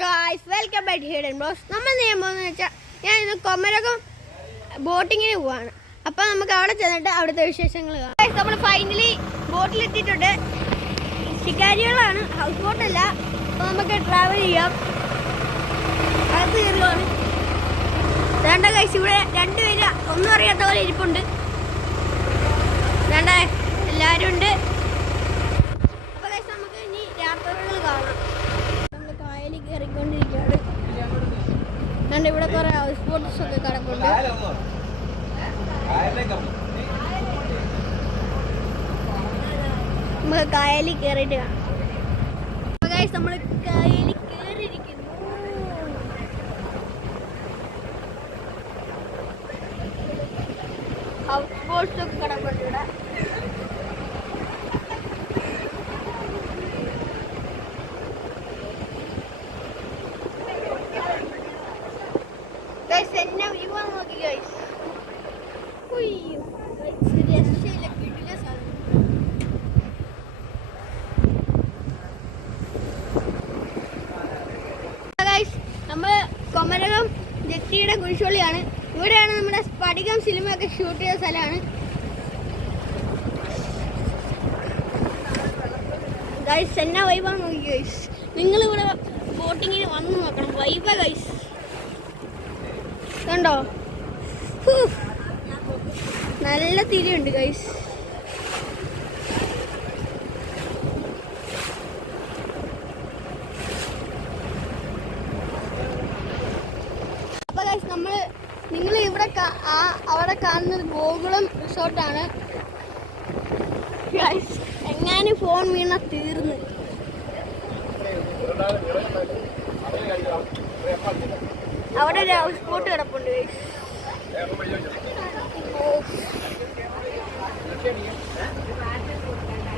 Guys welcome back hidden blogs. നമ്മൾ ചെയ്യുമ്പോന്ന് വെച്ചാൽ ഞാൻ ഇന്ന് കൊമരകം ബോട്ടിങ്ങിന് പോവാണ്. അപ്പോൾ നമുക്ക് അവിടെ ചെന്നിട്ട് അവിടുത്തെ വിശേഷങ്ങൾ കാണാം. ഗായ്സ് നമ്മൾ ഫൈനലി ബോട്ടിലെത്തിയിട്ടുണ്ട്. ശിക്കാരികളാണ്, ഹൗസ് ബോട്ടല്ല. അപ്പോൾ നമുക്ക് ട്രാവൽ ചെയ്യാം. അകത്ത് കയറുകയാണ്. വേണ്ട ഗായ്സ്, ഇവിടെ രണ്ടുപേര് ഒന്നും അറിയാത്ത പോലെ ഇരിപ്പുണ്ട്. വേണ്ട എല്ലാവരും ഉണ്ട്. അപ്പോൾ ഗായ്സ് നമുക്ക് ഇനി യാത്രകൾ കാണാം. കയറിക്കൊണ്ടിരിക്കുകയാണ്. അതുകൊണ്ട് ഇവിടെ കുറെ ഹൗസ് ബോട്ട്സ് ഒക്കെ കിടപ്പുണ്ട്. നമുക്ക് കായലിൽ കയറിയിട്ട് കാണാം. നമ്മൾ കായലിൽ കയറിയിരിക്കുന്നു. ഹൗസ് ബോട്ട്സ് ഒക്കെ കിടപ്പുണ്ട് ഇവിടെ. നമ്മൾ കൊമരകം ജെട്ടിയുടെ കുരിശുപള്ളിയാണ്. ഇവിടെയാണ് നമ്മുടെ സ്ഫടികം സിനിമയൊക്കെ ഷൂട്ട് ചെയ്ത സ്ഥലമാണ്. ഗൈസ് എന്നാ വൈബാണ് നോക്കി ഗൈസ്. നിങ്ങളിവിടെ ബോട്ടിങ്ങിന് വന്ന് നോക്കണം. വൈബാ ഗൈസ്, കണ്ടോ? നല്ല തിരിയുണ്ട് ഗൈസ്. നിങ്ങൾ ഇവിടെ അവിടെ കാണുന്നത് ഗോകുളം റിസോർട്ടാണ്. എങ്ങാനും ഫോൺ വീണ തീർന്ന്. അവിടെ ഒരു ഹൗസ് ബോട്ട് കിടപ്പുണ്ട്.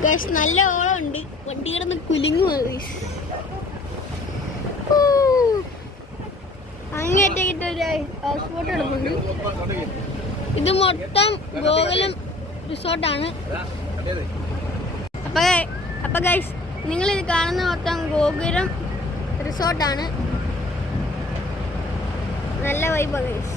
ഗൈസ് നല്ല ഓളം ഉണ്ട്. വണ്ടി കിടന്ന് കുലുങ്ങുവാ ഗൈസ്. അങ്ങേറ്റൊരു ഹൗസ് ബോട്ട് കിടപ്പുണ്ട്. ഇത് മൊത്തം ഗോകുലം റിസോർട്ടാണ്. അപ്പൊ ഗൈസ് നിങ്ങളിത് കാണുന്ന മൊത്തം ഗോകുലം റിസോർട്ടാണ്. നല്ല വൈബാ ഗൈസ്.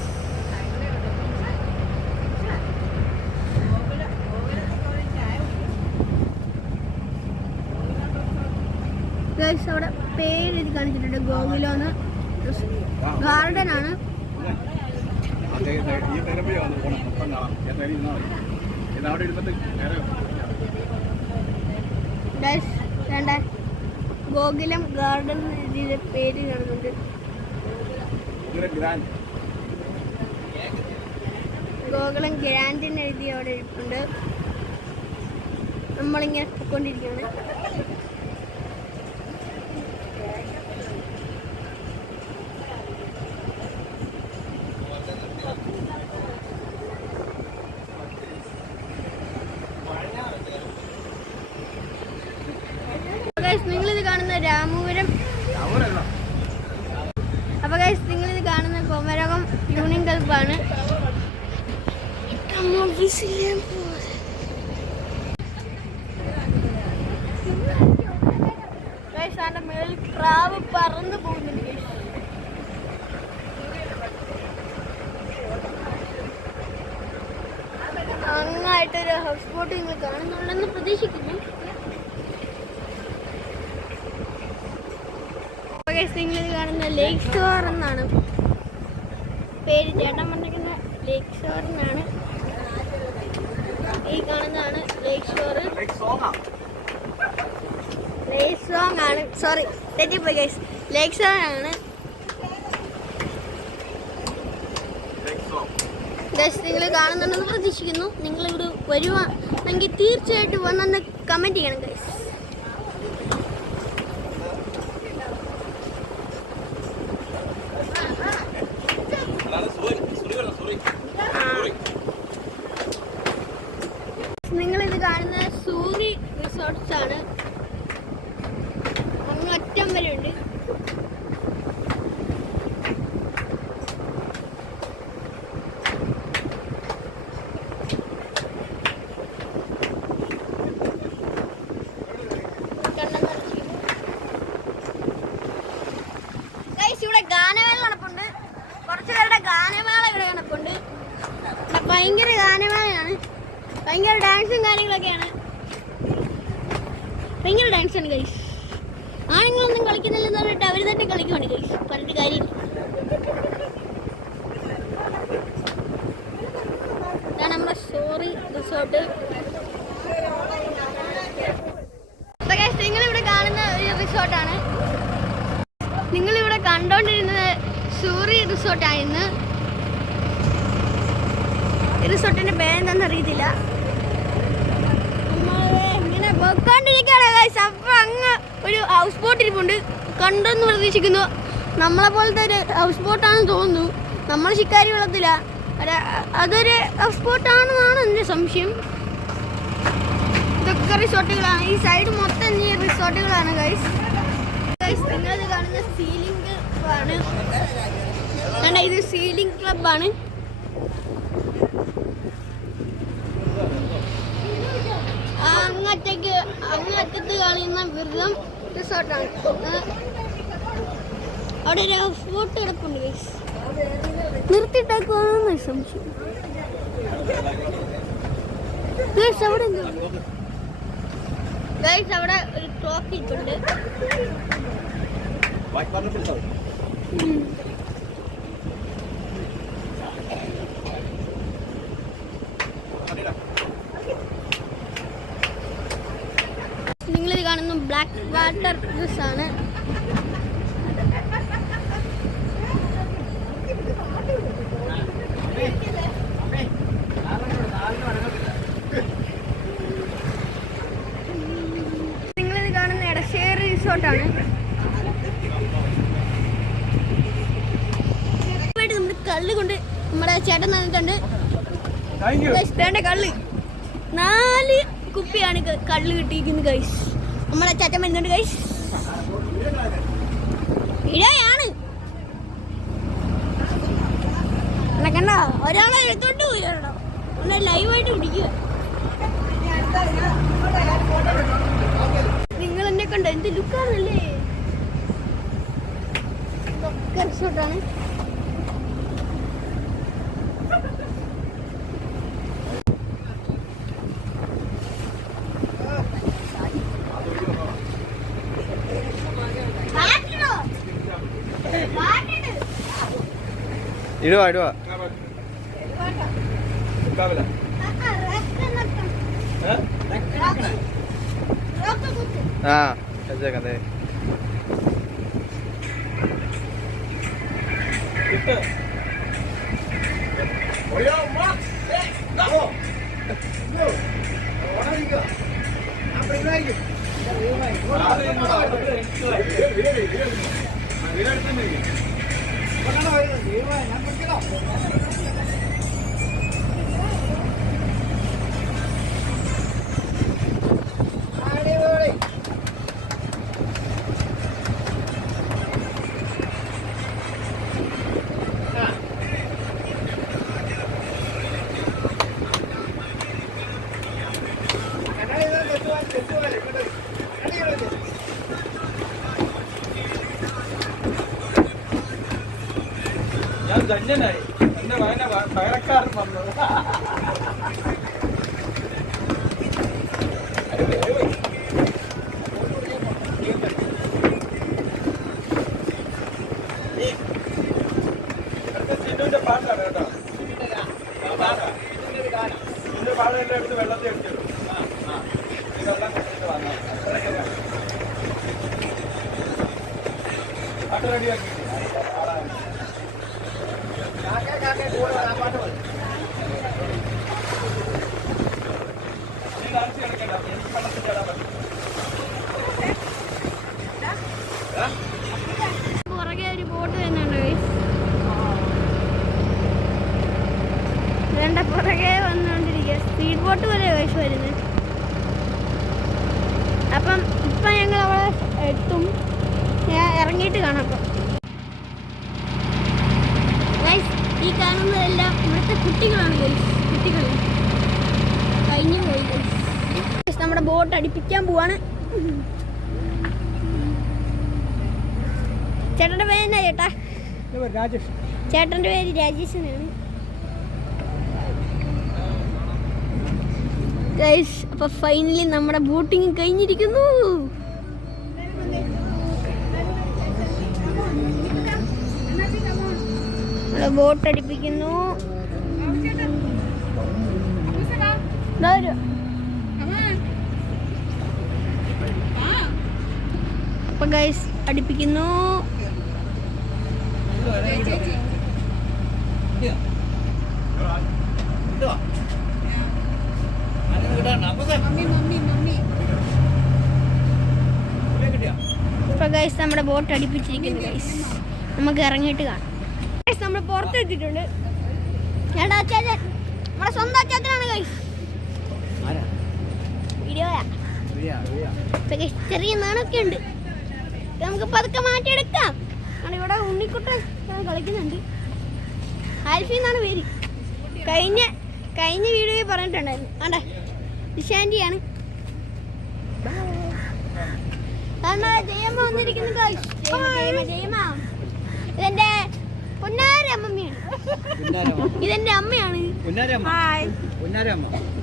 ഗൈസ് അവിടെ പേര് ഇത് കാണിച്ചിട്ടുണ്ട്, ഗോകുലം ഗാർഡൻ ആണ്. ഗോകുലം ഗാർഡൻ എഴുതിയ പേര് കാണുന്നുണ്ട്. ഗോകുലം ഗ്രാൻഡിന് എഴുതി അവിടെ ഇരിപ്പുണ്ട്. നമ്മളിങ്ങനെ പോയിക്കൊണ്ടിരിക്കുകയാണ്. നിങ്ങളിത് കാണുന്ന രാമപുരം. അപ്പൊ ഗൈസ് നിങ്ങളിത് കാണുന്ന കൊമരകം യൂണിയൻ ക്ലബ്ബാണ്. ഗൈസ് അതിന്റെ മേളിൽ പ്രാവ് പറന്നു പോകുന്നുണ്ട്. അങ്ങായിട്ടൊരു ഹൗസ് ബോട്ട് നിങ്ങൾ കാണുന്നുണ്ടെന്ന് പ്രതീക്ഷിക്കുന്നു. നിങ്ങൾ കാണുന്ന ലേക്ക് ഷോർ എന്നാണ് പേര്. ചേട്ടൻ പറഞ്ഞിരിക്കുന്ന ലേക്ക് ഷോർ എന്നാണ്. ഈ കാണുന്നതാണ് ലേക്ക് ഷോർ. ലേക്ക് സോങ് ആണ്. സോറി തെറ്റിപ്പോയി ഗൈസ്. ലേക്ക് ഷോർ ആണ് ഗൈസ്. നിങ്ങൾ കാണുന്നുണ്ടെന്ന് പ്രതീക്ഷിക്കുന്നു. നിങ്ങളിവിടെ വരുവാണെങ്കിൽ തീർച്ചയായിട്ടും വന്നെന്ന് കമൻറ്റ് ചെയ്യണം ഗൈസ്. നിങ്ങളിത് കാണുന്നത് സൂരി റിസോർട്ട്സ് ആണ്. അങ്ങ് അറ്റം വരെ ഉണ്ട്. ഇവിടെ ഗാനമേള നടപ്പുണ്ട്. കുറച്ച് പേരുടെ ഗാനമേള ഇവിടെ നടപ്പുണ്ട്. ഭയങ്കര ഗാനമേളയാണ്. ഭയങ്കര ഡാൻസും കാര്യങ്ങളൊക്കെയാണ്. ഭയങ്കര ഡാൻസാണ് ഗൈസ്. ആണുങ്ങളൊന്നും കളിക്കുന്നില്ലെന്ന് പറഞ്ഞിട്ട് അവർ തന്നെ കളിക്കുവാണ് ഗൈസ്. പറഞ്ഞിട്ട് കാര്യമില്ല. ഇതാണ് നമ്മുടെ സോറി റിസോർട്ട്. നിങ്ങളിവിടെ കാണുന്ന ഒരു റിസോർട്ടാണ്. നിങ്ങളിവിടെ കണ്ടോണ്ടിരുന്നത് സൂറി റിസോർട്ടായിരുന്നു. ഈ റിസോർട്ടിന്റെ പേരെന്താണെന്ന് അറിയത്തില്ല. ഇങ്ങനെ പോയിക്കൊണ്ടിരിക്കുകയാണ് ഗൈസ്. അപ്പം അങ്ങ് ഒരു ഹൗസ് ബോട്ട് ഇരിപ്പുണ്ട്. കണ്ടെന്ന് പ്രതീക്ഷിക്കുന്നു. നമ്മളെ പോലത്തെ ഒരു ഹൗസ് ബോട്ടാണെന്ന് തോന്നുന്നു. നമ്മൾ ശിക്കാരി വെള്ളത്തില്ല. അതൊരു ഹൗസ് ബോട്ടാണെന്നാണ് എൻ്റെ സംശയം. ഇതൊക്കെ റിസോർട്ടുകളാണ്. ഈ സൈഡ് മൊത്തം ഈ റിസോർട്ടുകളാണ് ഗൈസ്. നിങ്ങളിത് കാണുന്ന സീലിംഗ് ക്ലബാണ്. ഇത് സീലിംഗ് ക്ലബാണ്. അങ്ങറ്റത്ത് കാണുന്ന വിരുദ്ധം റിസോർട്ടാണ്. അവിടെ ഒരു ഹൗസ് ബോട്ട് കിടപ്പുണ്ട് ഗൈസ്. നിർത്തിയിട്ടേക്കുവാണെന്ന് സംശയം. അവിടെ ഒരു ക്ലോക്ക് ഇട്ടുണ്ട്. നിങ്ങളിത് കാണുന്ന ബ്ലാക്ക് വാട്ടർ ക്രൂസ് ആണ്. നിങ്ങളിത് കാണുന്ന എടശ്ശേരി റിസോർട്ടാണ്. നമ്മുടെ കല്ല് കൊണ്ട് നമ്മുടെ ചേട്ടൻ തന്നിട്ടുണ്ട്. കല്ല് 4 കുപ്പിയാണ് കല്ല് കിട്ടിയിരിക്കുന്നത് ഗൈസ്. നമ്മളെ ചേട്ടൻ വരുന്നുണ്ട് ഗൈസ്. ഇടയാണ് കണ്ട ഒരാളെ എടുത്തോണ്ട് പോയിട്ടോ. ലൈവായിട്ട് പിടിക്കുക. നിങ്ങൾ എന്നെ കണ്ടോ? എന്ത് ലുക്കാണല്ലേ. ഇതൊക്കെ റിസോർട്ടാണ്. ഇടുവാ ഇടുവാ ആ വെച്ചേക്കേ. ഞാൻ ധന്യനായി. എന്റെ പകരക്കാരൻ വന്നു. സിനുവിന്റെ പാട്ടാണ് കേട്ടോ. സിന്റെ പാടെല്ലാം എടുത്ത് വെള്ളത്തിൽ അടിച്ചത്. ഇതെല്ലാം കൊണ്ടിട്ട് വന്നു. പാട്ട് റെഡിയാക്കി. പുറകെ ഒരു ബോട്ട് തന്നെയുണ്ട് ഗൈസ്. വേണ്ട പുറകെ വന്നുകൊണ്ടിരിക്കുക. സ്പീഡ് ബോട്ട് പോലെ ഗൈസ് വരുന്നത്. അപ്പം ഇപ്പം ഞങ്ങൾ അവിടെ എത്തും. ഞാൻ ഇറങ്ങിയിട്ട് കാണാം. അപ്പം ഗൈസ് ഈ കാണുന്നതെല്ലാം ഇവിടുത്തെ കുട്ടികളാണ് ഗൈസ്. കുട്ടികൾ കഴിഞ്ഞു പോയി ഗൈസ്. നമ്മുടെ ബോട്ട് അടുപ്പിക്കാൻ പോവാണ്. ചേട്ടൻ്റെ പേര് എന്നാ ചേട്ടാ? രാജേഷ്. ചേട്ടൻ്റെ പേര് രാജേഷനാണ്. ഗൈസ്, അപ്പോൾ ഫൈനലി നമ്മുടെ ബോട്ടിങ് കഴിഞ്ഞിരിക്കുന്നു. ബോട്ട് അടിപ്പിക്കുന്നു. അപ്പൊ ഗൈസ് അടിപ്പിക്കുന്നു. ഗൈസ് നമ്മുടെ ബോട്ട് അടിപ്പിച്ചിരിക്കുന്നു. ഗൈസ് നമുക്ക് ഇറങ്ങിയിട്ട് കാണാം. നമ്മൾ പുറത്തെത്തിയിട്ടുണ്ട്. നമ്മുടെ സ്വന്തം അച്ചാച്ചനാണ് ഗൈസ്. വീഡിയോയാ. ചെറിയ നാണൊക്കെ ഉണ്ട്. നമുക്ക് പതുക്കെ മാറ്റിയെടുക്കാം. ഇവിടെ ഉണ്ണിക്കുട്ടൻ കളിക്കുന്നുണ്ട്. ആൽഫി എന്നാണ് പേര്. കഴിഞ്ഞ വീഡിയോയിൽ പറഞ്ഞിട്ടുണ്ടായിരുന്നു. ആണ്ടെ നിശാന്റിയാണ്. ജയമ്മ വന്നിരിക്കുന്നു ഗൈസ്. ജയമ്മ ഇതെന്റെ പൊന്നാര അമ്മയാണ്. ഇതെന്റെ അമ്മയാണ്.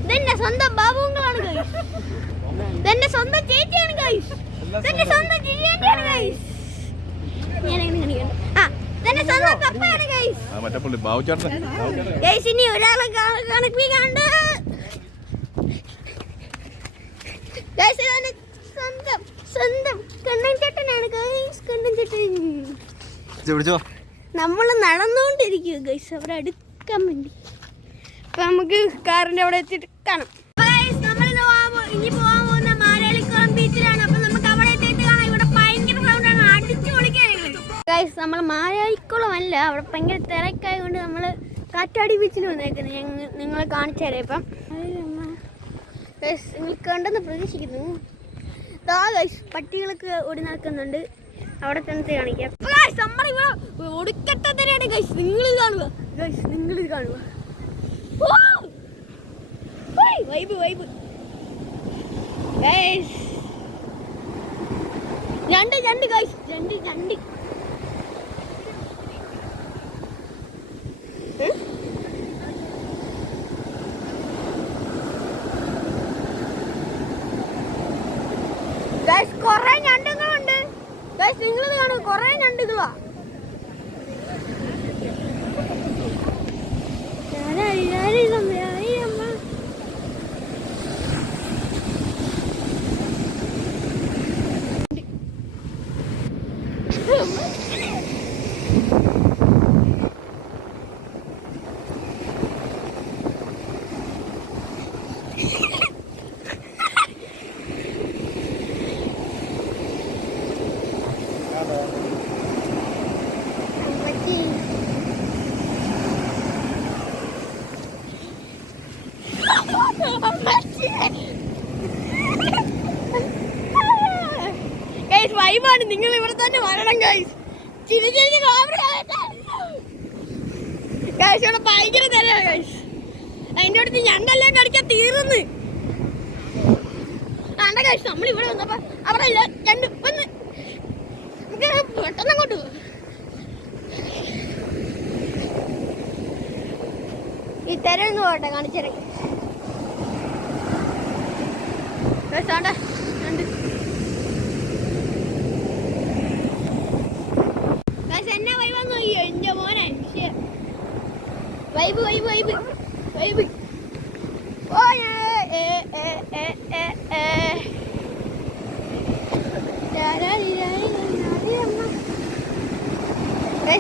ഇതെന്റെ സ്വന്തം ബാബുങ്ങളാണ് ഗൈസ്. ഇതെന്റെ സ്വന്തം ചേച്ചിയാണ് ഗൈസ്. ഇതെന്റെ സ്വന്തം ജിജിയാണ് ഗൈസ്. ഇതെന്റെ സ്വന്തം പപ്പയാണ് ഗൈസ്. ഗൈസ് ഇനി ഒരാളെ കാണിപ്പിക്കാണ്ട് ഗൈസ്. ഇതെന്റെ സ്വന്തം കണ്ണൻ ചേട്ടനാണ് ഗൈസ്. കണ്ണൻ ചേട്ടൻ നമ്മൾ നടന്നുകൊണ്ടിരിക്കുക ഗൈസ് അവരെ അടുക്കാൻ വേണ്ടി. അപ്പൊ നമുക്ക് കാറിന്റെ അവിടെ എത്തിയിട്ട് കാണാം. ഇനി പോകാൻ പോകുന്ന മാരാളിക്കുളം ബീച്ചിലാണ്. അപ്പൊ നമുക്ക് അവിടെ എത്തിയിട്ട് കാണാം. ഇവിടെ ഭയങ്കര സൗണ്ടാണ്. അടിച്ചു പൊളിക്കാണ് ഗൈസ്. നമ്മൾ മാരാളിക്കുളം അല്ല, അവിടെ ഭയങ്കര തിരക്കായതുകൊണ്ട് നമ്മൾ കാറ്റാടി ബീച്ചിൽ വന്നേക്കുന്നത്. നിങ്ങളെ കാണിച്ചു തരാം. ഇപ്പം ഗൈസ് നിങ്ങൾ കണ്ടെന്ന് പ്രതീക്ഷിക്കുന്നു. ഗൈസ് പട്ടികളൊക്കെ ഓടി നടക്കുന്നുണ്ട്. അവിടെ തന്നെ കാണിക്കാം. നമ്മളിവിടെ ഒടുക്കത്തെ തന്നെയാണ് ഗൈസ്. നിങ്ങളിത് കാണുക ഗൈസ്. നിങ്ങളിത് കാണുക. Vibe vibe guys. രണ്ട് ഗൈസ്. രണ്ട് ഗൈസ് കൊറേ ഞണ്ടുകളുണ്ട് ഗൈസ്. നിങ്ങളിത് കാണുക. കൊറേ ഞണ്ടുകളാ. വൈബാണ്. നിങ്ങൾ ഇവിടെ തന്നെ വരണം ഗൈസ്. ഗൈസ് ഇവിടെ ഭയങ്കര തരാണ് ഗൈസ്. അതിൻ്റെ അടുത്ത് ഞണ്ടെല്ലാം കടിക്കാൻ തീർന്ന്. ആണ്ട ഗൈസ് നമ്മളിവിടെ വന്നപ്പോ അവിടെ ഇല്ല രണ്ട് വന്ന് പെട്ടെന്ന് അങ്ങോട്ട് ഈ തെരന്ന് പോട്ടെ കാണിച്ചേ. എന്നാ വൈബാന്ന് എന്റെ മോനെ. Vibe vibe vibe vibe.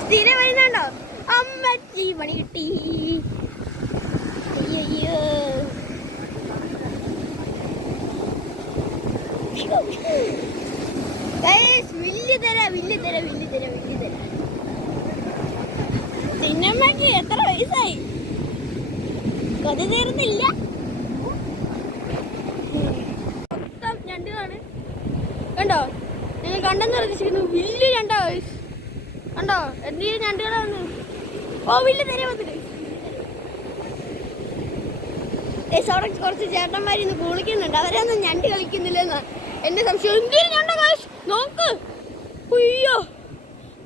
സ്ഥിരം വരുന്നുണ്ടോ? അമ്മച്ചി പണി കിട്ടി. അയ്യോ സിനിമയ്ക്ക് എത്ര വയസ്സായി? കൊതി തീർന്നില്ല. മൊത്തം ഞണ്ടുകളാണ്. കണ്ടോ? നിങ്ങൾ കണ്ടെന്ന് പ്രതീക്ഷിക്കുന്നു. വലിയ ഞണ്ടാ കണ്ടോ? എന്തെങ്കിലും ഞണ്ടുകളാണ്. ഓ വലിയ തര വന്നിട്ട് അവിടെ കുറച്ച് ചേട്ടന്മാരിന്ന് കുളിക്കുന്നുണ്ട്. അവരൊന്നും ഞണ്ട് കളിക്കുന്നില്ലെന്നാ എന്റെ സംശയം. എന്തെങ്കിലും ഞണ്ട നോക്ക്. അയ്യോ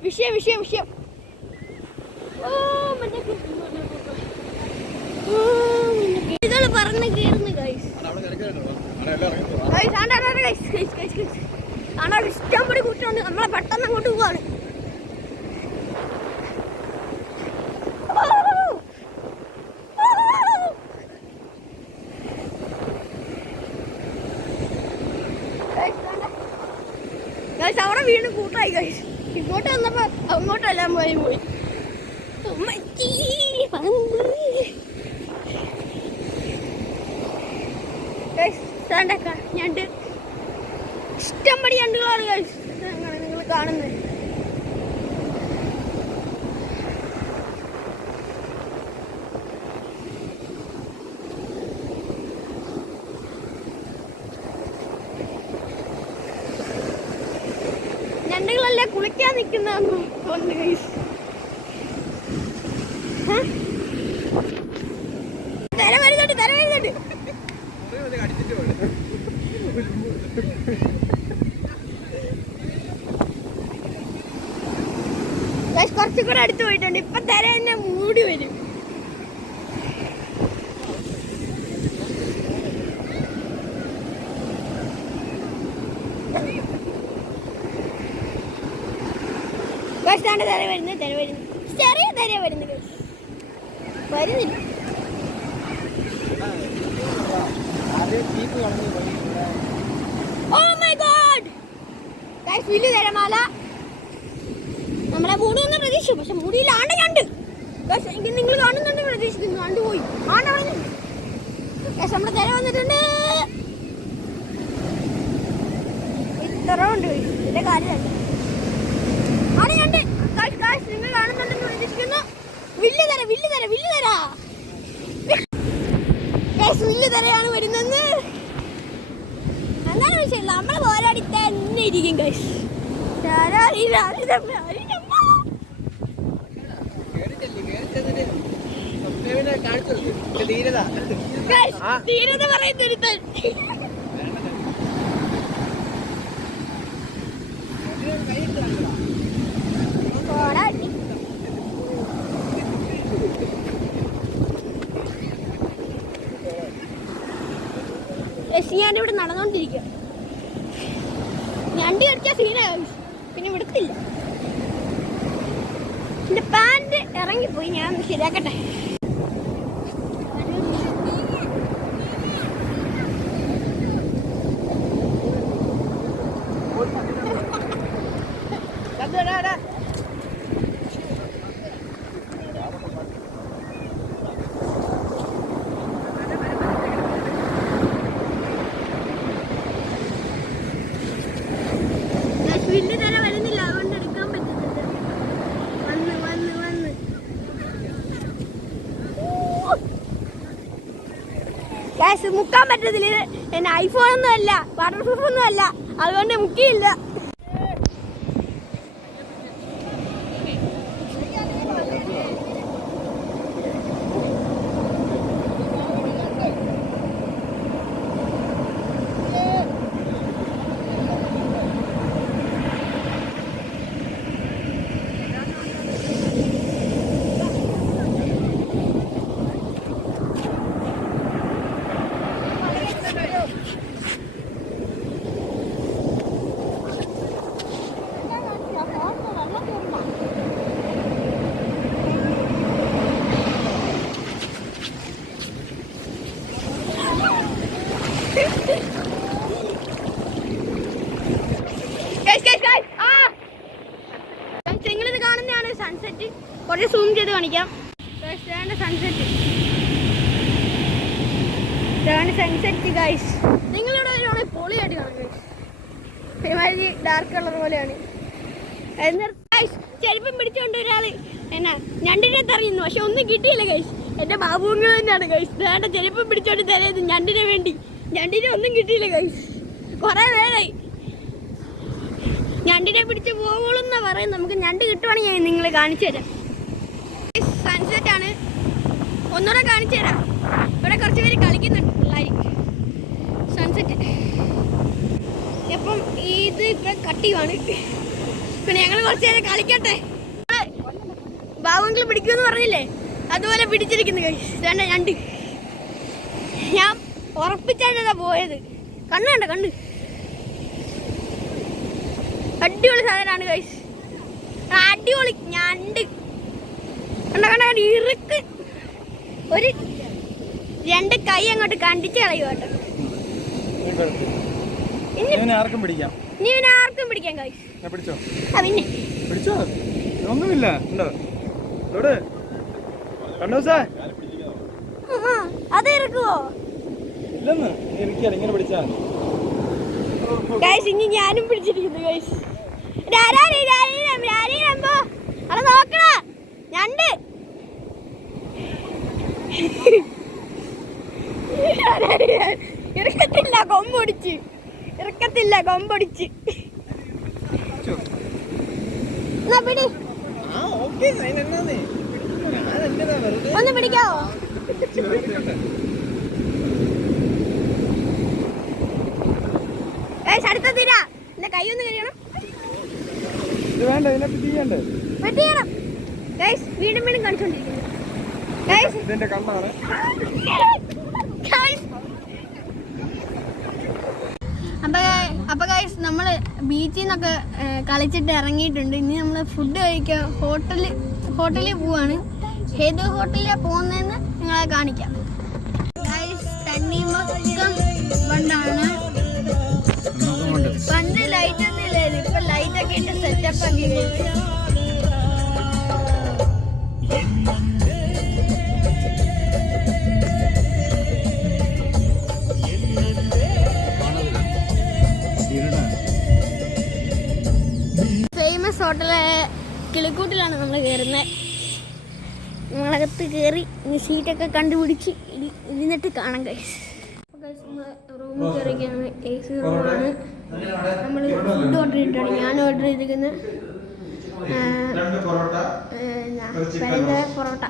വിഷയം വിഷയം വിഷയം. ഇതോട് പറഞ്ഞ് കയറുന്നു ഗൈസ്. ഇഷ്ടം കൂടി കൂട്ടുകൊണ്ട് നമ്മളെ പെട്ടെന്ന് അങ്ങോട്ട് പോവാണ്. അവിടെ വീണ്ടും കൂട്ടായി ഗൈസ്. ഇങ്ങോട്ട് വന്നപ്പോ അങ്ങോട്ടെല്ലാം പോയി. ഞണ്ട് ഇഷ്ടം പടി ഞണ്ടുകളാണ് ഗൈസ് നിങ്ങൾ കാണുന്നത്. ഞണ്ടുകളല്ലേ കുളിക്കാൻ നിൽക്കുന്നതെന്ന് തോന്നുന്നു ഗൈസ്. തര വരുന്നുണ്ട്. കുറച്ചും കൂടെ അടുത്ത് പോയിട്ടുണ്ട്. ഇപ്പൊ തര എന്നെ മൂടി വരും. തര വരുന്നു. ചെറിയ തര വരുന്നു വരുന്നില്ല. Oh my god! Guys, വലിയ തിരമാല നമ്മളെ മൂടിയൊന്ന് പ്രതീക്ഷിച്ചു. പക്ഷെ മൂടിയിലാണ്ട് ഞണ്ട്. നിങ്ങൾ കാണുന്നുണ്ട് പ്രതീക്ഷിക്കുന്നു. ആണ്ട് പോയി. ആണ്ടവിടെ നമ്മുടെ തിര വന്നിട്ടുണ്ട്. ഇത്ര ഉണ്ട് ഇതിന്റെ കാര്യം. ആണ് ഞണ്ട്. നിങ്ങൾ കാണുന്നുണ്ടെന്ന് പ്രതീക്ഷിക്കുന്നു. വില്ല് തര വില്ല് തരയാണ് വരുന്നത്. എന്താണ് വിഷയം? നമ്മൾ പോരാടി തന്നെ ഇരിക്കും ഗൈസ്. ധീരത പറയുന്നൊരുത്തൻ. ഇവിടെ നടന്നോണ്ടിരിക്കുക. ഞണ്ടി കടിച്ചാൽ സീനായി. പിന്നെ വിടത്തില്ല. എന്റെ പാന്റ് ഇറങ്ങിപ്പോയി. ഞാൻ ശരിയാക്കട്ടെ. വില്ല് തര വരുന്നില്ല. അതുകൊണ്ട് എടുക്കാൻ പറ്റുന്നുണ്ട്. വന്ന് മുക്കാൻ പറ്റത്തില്ല. എന്നെ ഐഫോൺ ഒന്നും അല്ല, വാട്ടർ പ്രൂഫ് ഒന്നും അല്ല. അതുകൊണ്ട് മുക്കിയില്ല. നിങ്ങളിത് കാണുന്നതാണ് സൺസെറ്റ്. കുറച്ച് സൂം ചെയ്ത് കാണിക്കാം. Sunset guys. നിങ്ങളിവിടെ വരുവാണെങ്കിൽ പൊളിയായിട്ട് കാണും. ഒരുമാതിരി ഡാർക്ക് കളർ പോലെയാണ്. ചെരുപ്പം പിടിച്ചുകൊണ്ട് ഒരാള് എന്നാ ഞണ്ടിനെ തറിയുന്നു. പക്ഷെ ഒന്നും കിട്ടിയില്ല ഗൈസ്. എന്റെ ബാബുങ്ങൾ തന്നെയാണ് ഗൈസ്. വേണ്ട ചെരുപ്പം പിടിച്ചോണ്ട് തരയത് ഞണ്ടിനെ വേണ്ടി. ഞണ്ടിനെ ഒന്നും കിട്ടിയില്ല ഗൈസ്. കുറെ പേരായി ഞണ്ടിനെ പിടിച്ച് പോകുള്ളൂന്നാ പറയും. നമുക്ക് ഞണ്ട് കിട്ടുവാണെങ്കിൽ ഞാൻ നിങ്ങളെ കാണിച്ചു തരാം. സൺസെറ്റ് ആണ്. ഒന്നുകൂടെ കാണിച്ചു തരാം. ഇവിടെ കുറച്ച് പേര് കളിക്കുന്നുണ്ട് പിള്ളേർ. സൺസെറ്റ്. അപ്പം ഇത് ഇപ്പം കട്ടിയാണ്. പിന്നെ ഞങ്ങൾ കുറച്ച് നേരം കളിക്കട്ടെ. ബാബുങ്കൾ പിടിക്കുമെന്ന് പറഞ്ഞില്ലേ, അതുപോലെ പിടിച്ചിരിക്കുന്നു തന്നെ ഞണ്ട്. ഞാൻ ഉറപ്പിച്ചായിട്ടാ പോയത്. കണ്ണ് കണ്ട കണ്ണ്, അടിപൊളി സാധനമാണ് കൈസ്, അടിപൊളി ഞണ്ട്. കണ്ട കണ്ട കണ്ട ഇറുക്ക്. ഒരു 2 കൈ അങ്ങോട്ട് കണ്ടിച്ച് കളയും കേട്ടോ. ഇനി ആർക്കും പിടിക്കാം കൈസ്. പിന്നെ പിടിച്ചോ, ഒന്നുമില്ല. അത് ഇറക്കുവോ ഇല്ലെന്ന് ഇങ്ങനെ പിടിച്ചാ ഗൈസ്. ഇനി ഞാനും പിടിച്ചിരിക്കുന്നു ഗൈസ്. അവിടെ നോക്കണ ഞണ്ട്. ഇറക്കത്തില്ല, കൊമ്പൊടിച്ച്. പിടി, ഒന്ന് പിടിക്കാവോ? അടുത്ത തീരാ എന്റെ കൈ ഒന്ന് കഴിയണം. വെട്ടിയണം ഗൈസ്. വീണ്ടും കാണിച്ചോണ്ടിരിക്കുന്നു ഗൈസ്. അപ്പൊ ഗൈസ് നമ്മള് ബീച്ചിൽ നിന്നൊക്കെ കളിച്ചിട്ട് ഇറങ്ങിയിട്ടുണ്ട്. ഇനി നമ്മള് ഫുഡ് കഴിക്കാൻ ഹോട്ടലിൽ പോവാണ്. ഏത് ഹോട്ടലിലാണ് പോകുന്നതെന്ന് നിങ്ങളെ കാണിക്കാം ഗൈസ്. തണ്ണിമക്കം ബണ്ടാണ്. പണ്ട് ലൈറ്റ് ഒന്നും ഇല്ലായിരുന്നു, ഇപ്പൊ ലൈറ്റ് ഒക്കെ ഇട്ട് സെറ്റപ്പ് ആക്കി. ഫേമസ് ഹോട്ടലെ കിളിക്കൂട്ടിലാണ് നമ്മൾ കയറുന്നത്. നമ്മളകത്ത് കയറി സീറ്റൊക്കെ കണ്ടുപിടിച്ച് ഇരുന്നിട്ട് കാണാം ഗൈസ്. റൂമിൽ കയറിയൊക്കെയാണ്. AC റൂമാണ്. നമ്മൾ ഫുഡ് ഓർഡർ ചെയ്തിട്ടാണ്. ഞാൻ ഓർഡർ ചെയ്തിരിക്കുന്നത് പൊറോട്ട.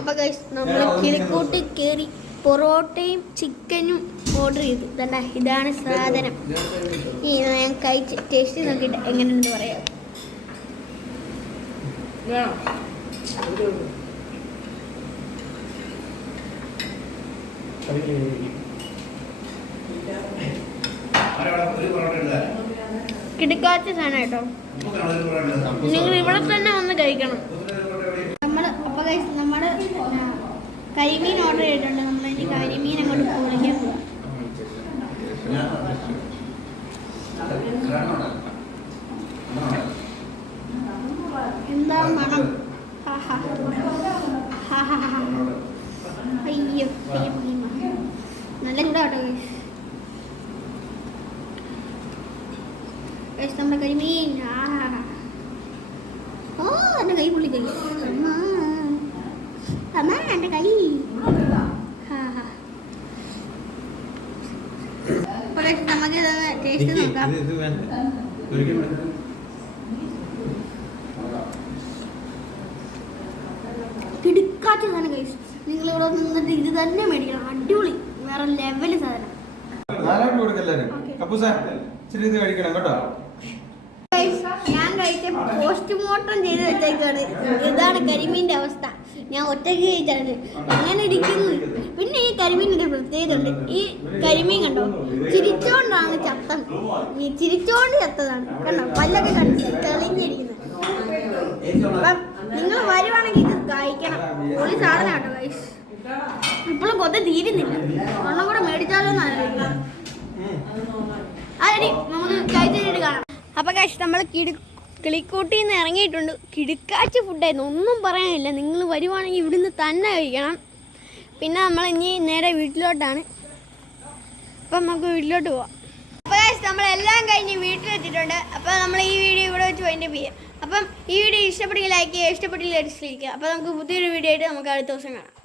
അപ്പോൾ ഗൈസ് നമ്മൾ കിളിക്കൂട്ടി കയറി പൊറോട്ടയും ചിക്കനും ഓർഡർ ചെയ്തു. തന്നെ ഇതാണ് സാധനം. ഞാൻ കഴിച്ച് ടേസ്റ്റ് നോക്കിയിട്ട് എങ്ങനെയുണ്ടെന്ന് പറയാം. കിടക്കാച്ച സാധനം കേട്ടോ. നിങ്ങൾ ഇവിടെ തന്നെ വന്ന് കഴിക്കണം. നമ്മൾ കരിമീൻ ഓർഡർ ചെയ്തിട്ടുണ്ട്. നമ്മൾ അതിന് കരിമീൻ അങ്ങോട്ട് പൊളിക്കാൻ പോവാം. എന്താ മണം! അയ്യോ നല്ല ചൂടാട്ടോ നമ്മുടെ കരിമീൻ. ഓ എൻ്റെ കൈ പൊള്ളി കൈ. അമ്മ എൻ്റെ കൈ. നമുക്ക് ടേസ്റ്റ് നോക്കാം. കിടുക്കാച്ച സാധനം കൈസ്. നിങ്ങളിവിടെ നിന്നിട്ട് ഇത് തന്നെ മേടിക്കണം. അടിപൊളി, വേറെ ലെവല് സാധനം. ഞാൻ കഴിച്ച പോസ്റ്റ്മോർട്ടം ചെയ്ത് വെച്ചേക്കാണ്. ഇതാണ് കരിമീൻ്റെ അവസ്ഥ. ഞാൻ ഒറ്റയ്ക്ക് കഴിച്ചാണ് അങ്ങനെ ഇരിക്കുന്നു. പിന്നെ ഈ കരിമീനിൻ്റെ പ്രത്യേകത ഉണ്ട്. ഈ കരിമീൻ കണ്ടോ, ചിരിച്ചോണ്ടാണ് ചത്തത്. ചിരിച്ചോണ്ട് ചത്തതാണ്. കണ്ടോ, പല്ലൊക്കെ കണ്ടിട്ട് തെളിഞ്ഞിരിക്കുന്നത്. അപ്പം നിങ്ങൾ വരുവാണെങ്കിൽ ഇത് കഴിക്കണം. പൊളി സാധനം കേട്ടോ ഗൈസ്. ഇപ്പോഴും കൊത്ത തീരുന്നില്ല. ഒന്നും കൂടെ മേടിച്ചാലോ എന്നാണ്. അതെ, നമുക്ക് കഴിച്ചിട്ട് കാണാം. അപ്പം ഗൈസ് നമ്മൾ കിളിക്കൂട്ടിൽ നിന്ന് ഇറങ്ങിയിട്ടുണ്ട്. കിടുക്കാച്ച ഫുഡായിരുന്നു, ഒന്നും പറയാനില്ല. നിങ്ങൾ വരുവാണെങ്കിൽ ഇവിടുന്ന് തന്നെ കഴിക്കണം. പിന്നെ നമ്മൾ ഇനി നേരെ വീട്ടിലോട്ടാണ്. അപ്പം നമുക്ക് വീട്ടിലോട്ട് പോവാം. അപ്പോൾ ഗൈസ് നമ്മളെല്ലാം കഴിഞ്ഞ് വീട്ടിലെത്തിയിട്ടുണ്ട്. അപ്പോൾ നമ്മൾ ഈ വീഡിയോ ഇവിടെ വെച്ച് വൈൻഡപ്പ് ചെയ്യാം. അപ്പം ഈ വീഡിയോ ഇഷ്ടപ്പെട്ടെങ്കിൽ ലൈക്ക് ചെയ്യുക, ഇഷ്ടപ്പെട്ടില്ല ഡിസ്ലൈക്ക് ചെയ്യുക. അപ്പോൾ നമുക്ക് പുതിയൊരു വീഡിയോ ആയിട്ട് നമുക്ക് അടുത്ത ദിവസം കാണാം.